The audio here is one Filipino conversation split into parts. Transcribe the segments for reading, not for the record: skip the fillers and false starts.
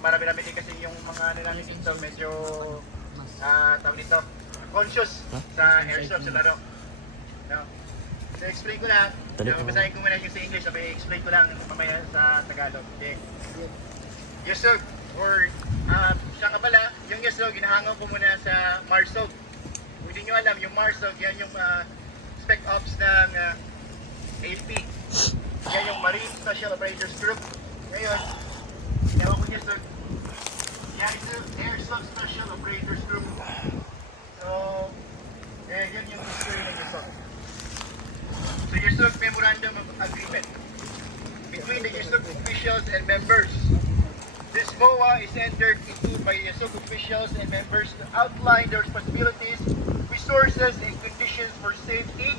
Marami-rami din kasi yung mga ano namin dito medyo tawag dito, conscious sa airsoft sa laro. No? So explain ko lang, basahin ko muna yung sa English, sabi explain ko lang mamaya sa Tagalog. Okay. Yusog or siya nga pala, yung Yusog ginahangaw ko muna sa MARSOG. Kung hindi nyo alam, yung MARSOG yan yung spec ops ng AFP. Yan yung Marine Special Operators Group. Ngayon, yawa ko Yusog. Yan yung Airsoft Special Operators Group. So, yan yung history ng Yusog. So, Yusog Memorandum of Agreement between the Yusog officials and members. This MOA is entered into by Yusog officials and members to outline their responsibilities, resources, and conditions for safety,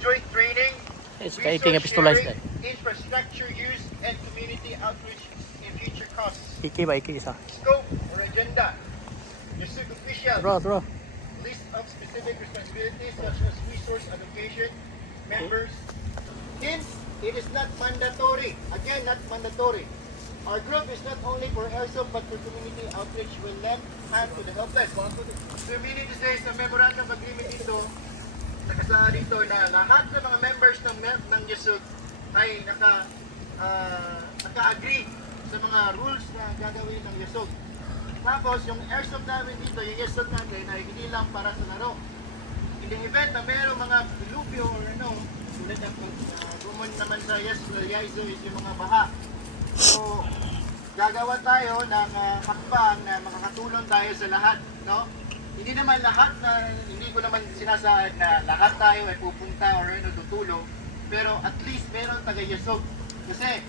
joint training, resource sharing, infrastructure use, and community outreach in future costs. Scope or agenda. Yusog officials. List of specific responsibilities such as resource allocation, members. Hence, it is not mandatory. Again, not mandatory. Our group is not only for airsoft but for community outreach. Will lend hand to the helpless. So, meaning to say, sa memorandum of agreement dito, nakasaad dito na lahat ng mga members ng Yusog ay naka-agree sa mga rules na gagawin ng Yusog. Tapos, yung airsoft namin dito, yung Yusog natin ay hindi lang para sa laro. In the event na mayroong mga dilubyo or tulad ng common naman sa Yaizo is yung mga baha. So, gagawa tayo ng hakbang na makakatulong tayo sa lahat, no? Hindi naman lahat hindi ko naman sinasaad na lahat tayo ay pupunta or tutulong, pero at least meron taga-Yusog. Kasi,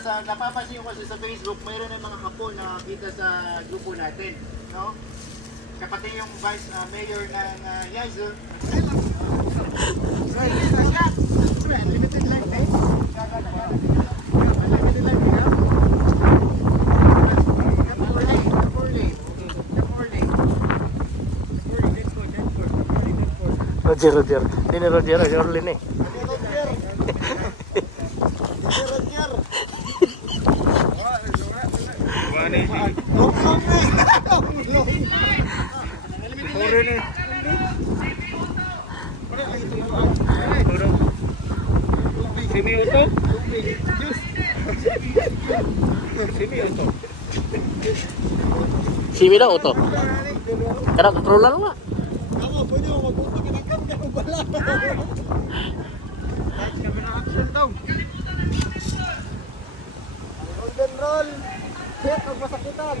sa napapansin ko kasi sa Facebook, mayroon ng mga kapon na kita sa grupo natin, no? Kapatid yung Vice Mayor ng Yaizo. Limited life, eh? Roger. Ini Roger Lin eh. Simi daw to. Kada kontrolan mo. Kamu pwede mo magpunta ka ng kamera bala. Camera action daw. Golden roll. Hit ang masakitan.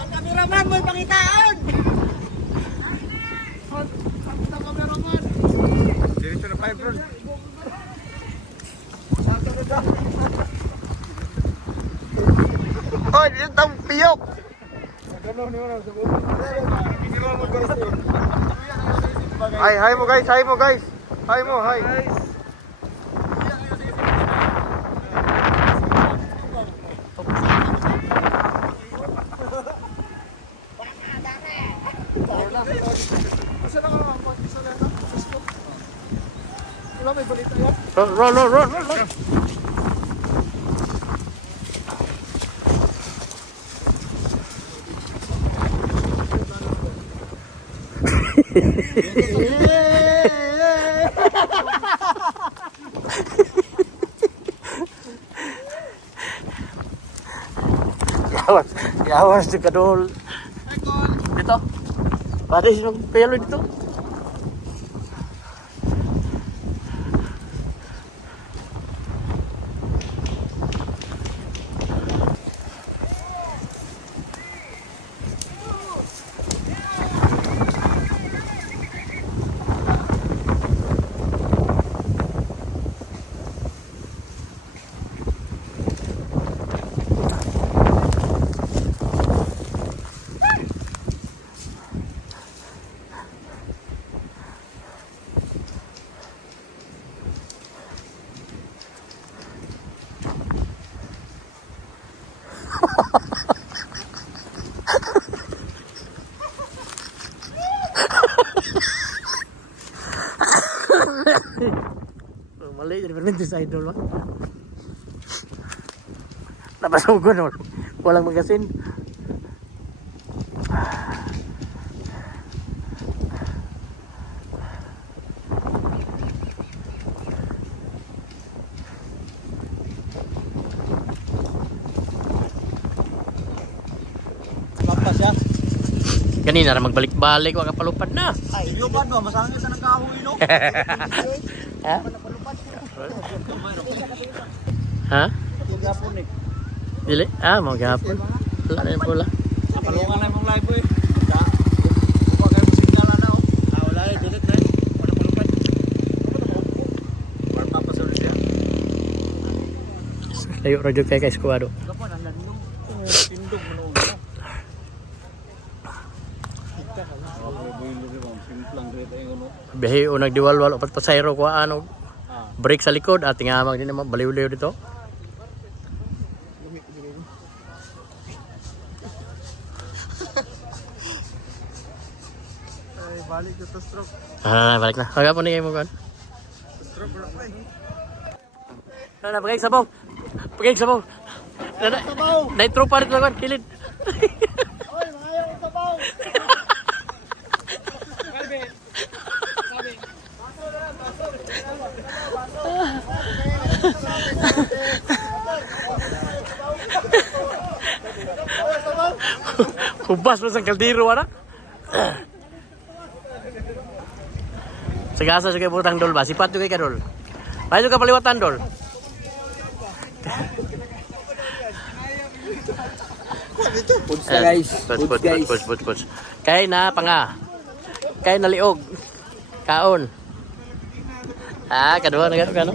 Ang kameraman mo pangitaan. Ang kameraman. Diretso na 5 bro. Oh, itu tang piyok. Hai mo guys. Hai mo. Roll. Yawas di kadol. Dito. Pati sinong pelo dito. Mali, jadi berhenti sa idol, ma. Napasugod, walang magasin. Lampas ya. Kanina na magbalik-balik, wag kapalupad na. Ay, yung ba no, masangit na ng kahoy no. Ha? Ha? Gapon eh. Dili? Ah, mau gapon. Wala na yung pula. Palungan na mong live eh. Da. Kuha kayo mo signal na oh. Ah, wala eh, delete na eh. Wala palupad. Para papasunod siya. Layo radyo kay kay squad. Gapon ang landong. Tindog mo no. Bihi o nagdiwalwal upat pasayro ko ano. Break sa likod at tingamag din naman baliw-liw dito. Ay, balik dito stroke. Ah, balik na. Hagapon ni mo kan. Stroke bro. Na pagay sabaw. Pagay sabaw. Sabaw. Dai tropa dito kan kilid. Oy, maayo ang sabaw. Kalbe. Sabi. Hubas mo sa kaldero ana. Sagasa sa kay butang dol ba? Sipat juga kay dol. Payo ka paliwatan dol. Puts na guys. Puts. Kay na panga. Kay na liog. Kaon. Ah, kadua na gano kano.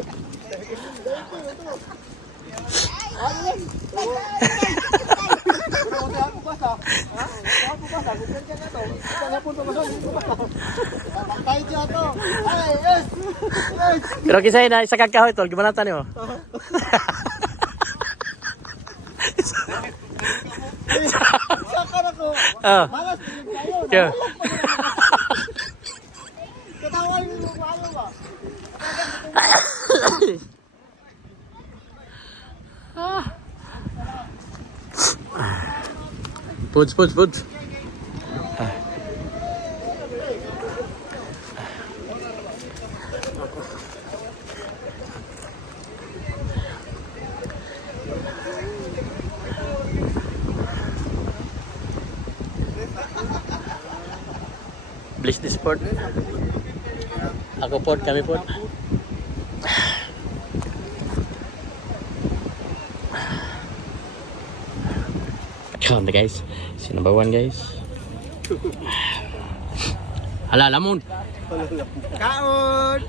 Pero kisay na isa kakahoy tol, gimana tani mo? Sakar ako. Ah. Malas din kayo. Kaya. Katawan mo paano ba? Puts. Bliss this pod. Ako pod, kami pod. Count guys. Si number 1 guys. Hala, lamon. Kaon.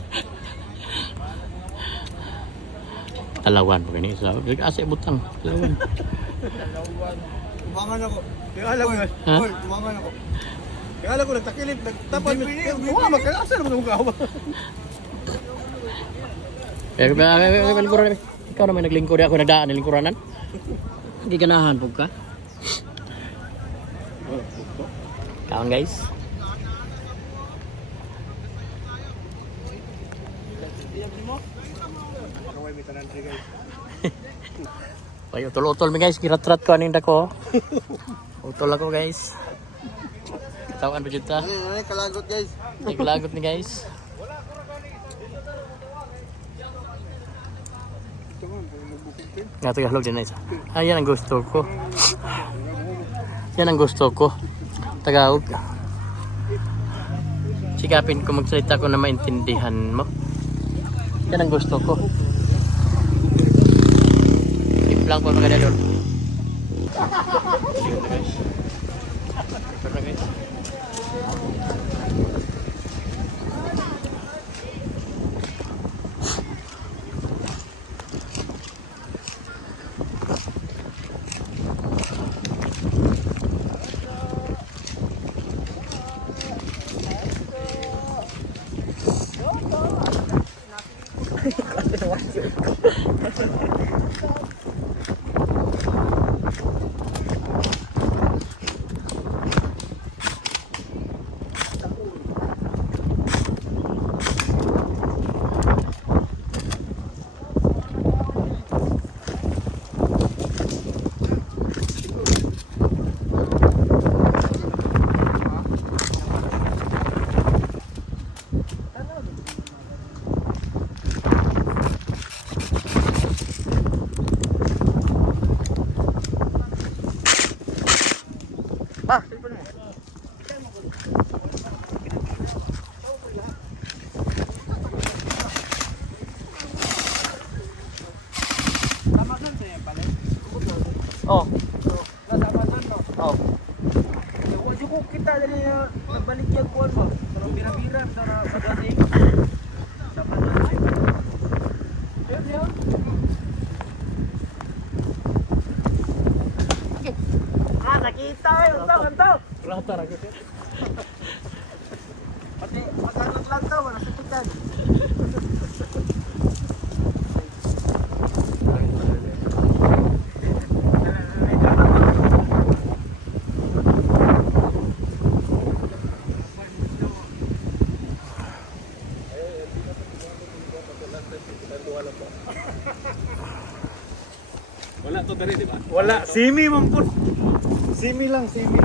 Talawan po gani. So, asa butang. Talawan. Tumangan ako. Tingala ko. Ha? Hoy, tumangan ako. Tingala ko nagtakilip, nagtapan. Kuha magkasa naman ang gawa. Kaya lingkuran. Ikaw naman naglingkod ako nagdaan ng lingkuranan. Hindi ganahan po ka. Kaon guys. Ay, utol-utol mi guys, kirat-rat ko aning dako. Utol ako guys. Tawan ba juta? Ay, kalagot guys. Naglagot ni guys. Nga tagalog din na isa. Yan ang gusto ko. Yan ang gusto ko. Tagalog. Sikapin ko magsalita ko na maintindihan mo. Yan ang gusto ko. Tip lang po mga dadol. baligyan po mo. Pero bira-bira sa pagdating. Dapat na. Nakita yung ito. Rata ra kasi. Pati magkano lang daw, wala sa tikan. Wala to dari, di ba? Wala, simi man po. Simi lang, simi.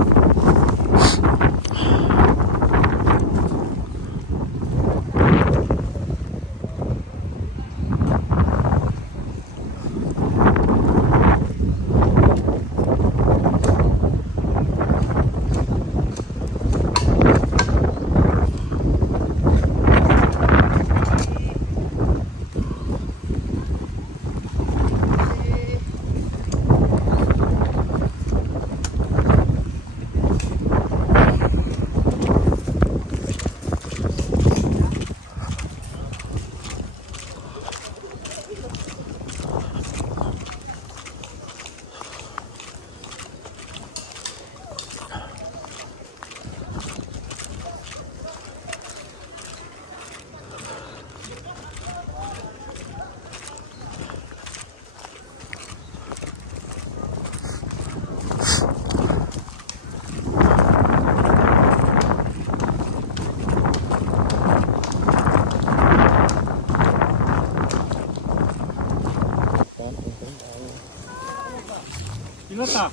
Ilata.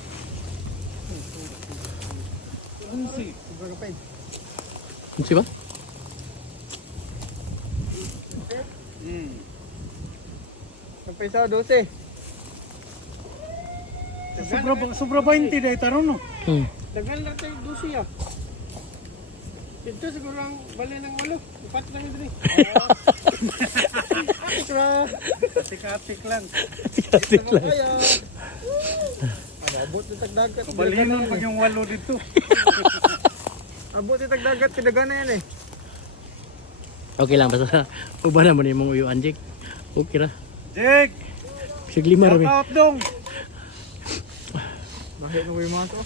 Unsi. Unsi ba? Pesa 12. Sobra 20 dahil tarong no. Dagan na tayo 12 ah. Ito siguro ang bali ng 8. Upat lang ito eh. Atik-atik lang. Atik lang. Abot ng tagdagat. Kabalinan pag yung 8 dito. Abot ng tagdagat, kadagan na yan eh. Okay lang, basta uba na mo na yung mga uyuan, Jake. Okay ra. Jake! Sig lima rami. Shout out dong! Bakit nung yung mga to?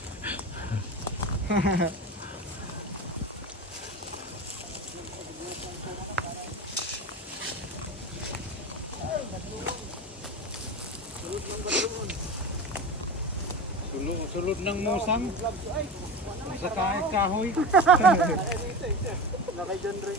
Sulod ng musang. Sa kahit kahoy. Nakay dyan rin.